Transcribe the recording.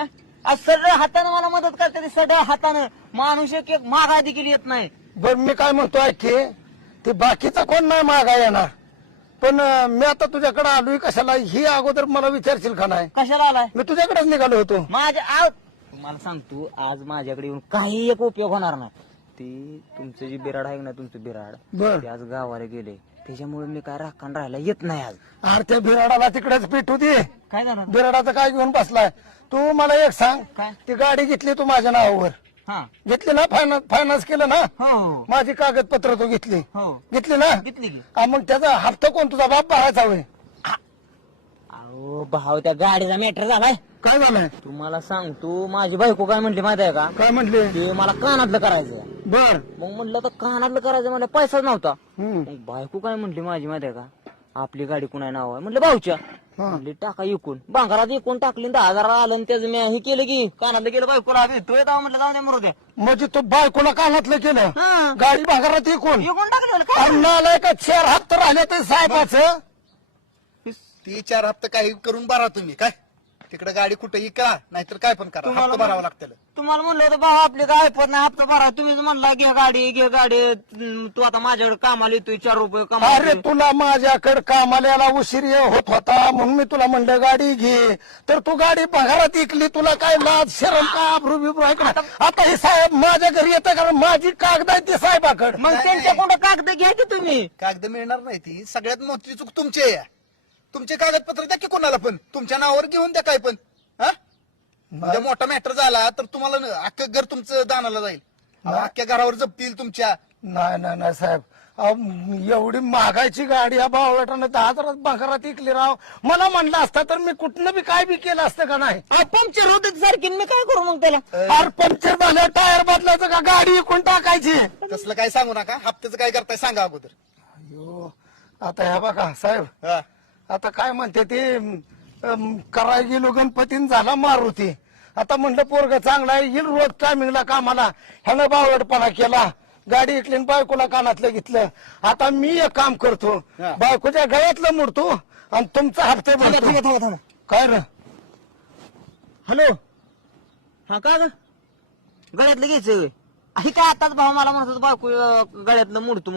हा? आज सरळ हातानं मला मदत करते, सरळ हातानं. माणूस एक एक मागा देखील येत नाही. बर मी काय म्हणतोय की ते बाकीचा कोण नाही मागा येणार, पण मी आता तुझ्याकडे आलोय कशाला ही अगोदर मला विचारशील का नाही? कशाला आलाय? मी तुझ्याकडेच निघालो होतो. तुम्हाला सांगतो, आज माझ्याकडे येऊन काही एक उपयोग होणार नाही. ते तुमचं जे बिराड आहे ना, तुमचं बिराड, बर ते आज गावाला गेले, त्याच्यामुळे मी काय राखण राहायला येत नाही आज. अरे त्या बिराडाला तिकडेच पेटू दे. काय झालं? बिराडाचं काय घेऊन बसलाय तू? मला एक सांग, काय? ती गाडी घेतली तू माझ्या नावावर, हा. घेतली ना? फायनान्स केलं ना? हो माझी कागदपत्र तू घेतली हो घेतली ना? घेतली की. हा, मग त्याचा हप्ता कोण? तुझा बाप भरायचा होय? अहो भाऊ, त्या गाडीचा मॅटर झालाय. काय झालंय? तुम्हाला सांगतो, माझी बायको काय म्हणली माहिती आहे का? काय म्हटले? ते मला कानातलं करायचं. बर मग म्हणलं तर कानातलं करायचं, मला पैसाच नव्हता. हम्म. मग बायको काय म्हणली माझी माहिती आहे का? आपली गाडी कुणा नाव आहे म्हणलं, भाऊच्या. हा. म्हणली टाका इकून. बांगारात इकून टाकली, 10,000 आलं, आणि त्याचं मी हे केलं की कानातलं गेलं बायकोला. भेटतोय तेव्हा म्हणलं जाऊ द्या मरू द्या. म्हणजे तू बायकोला कानातलं केलं? हा. गाडी भागारात एकूण? इकून टाकलं काय? अरे नालाय का, 4 हप्ते राहिले ते साहेबाचं. 3-4 हप्ते काही करून भरा तुम्ही. काय तिकडे गाडी कुठे इका, नाहीतर काय पण करा, तुम्हाला हप्ता भरावा लागतं. तुम्हाला म्हणलं होतं भाऊ, आपली काय ऐपत नाही, हप्ता भरा. तुम्हीच म्हणला घे गाडी. तू आता माझ्याकडे कामाला येतोय, 4 रुपये अरे कमावतोय. तुला माझ्याकडे कामाला यायला उशीर होत होता म्हणून मी तुला म्हणलं गाडी घे, तर तू गाडी पगारात इकली. तुला काय लाज शरम का अब्रू बिब्रू आहे का? आता हे साहेब माझ्या घरी येतं, कारण माझी कागद आहे ती साहेबाकडे. मग त्यांच्याकडून कागद घ्या की तुम्ही. कागद मिळणार नाही, ती सगळ्यात मोठी चूक तुमची आहे. तुमचे कागदपत्र द्या की कोणाला पण, तुमच्या नावावर घेऊन द्या काय पण. हा, उद्या मोठा मॅटर झाला तर तुम्हाला अख्खं घर तुमचं दानाला जाईल. अख्ख्या घरावर जपतील तुमच्या. नाही साहेब, अहो, एवढी महागायची गाडी या भावटानं 10,000 पगारात इकली राव. मला म्हणलं असता तर मी कुठनं बी काय बी केलं असतं का नाही? पंक्चर होत सारखी, मी काय करू मग त्याला? अरे पंक्चर झालं, टायर बदलायचं का गाडी इकून टाकायची? तसलं काय सांगू नका. हप्त्याचं काय करताय सांगा अगोदर. अयो, आता ह्या बघा साहेब, हा. आता काय म्हणते ते करायला गेलो गणपतीन झाला मारुती. आता म्हणलं पोरग चांगला आहे, येईल रोज टायमिंगला कामाला. ह्यानं बावळटपणा केला, गाडी इकली आणि बायकोला कानातलं घेतलं. आता मी एक काम करतो, हा. बायकोच्या गळ्यातलं मोडतो आणि तुमचा हप्ते भरतो. काय रे? हॅलो, हा का ग? गळ्यातलं घ्यायचं? काय आताच भाऊ मला म्हणतो बायको गळ्यातलं मोडतो.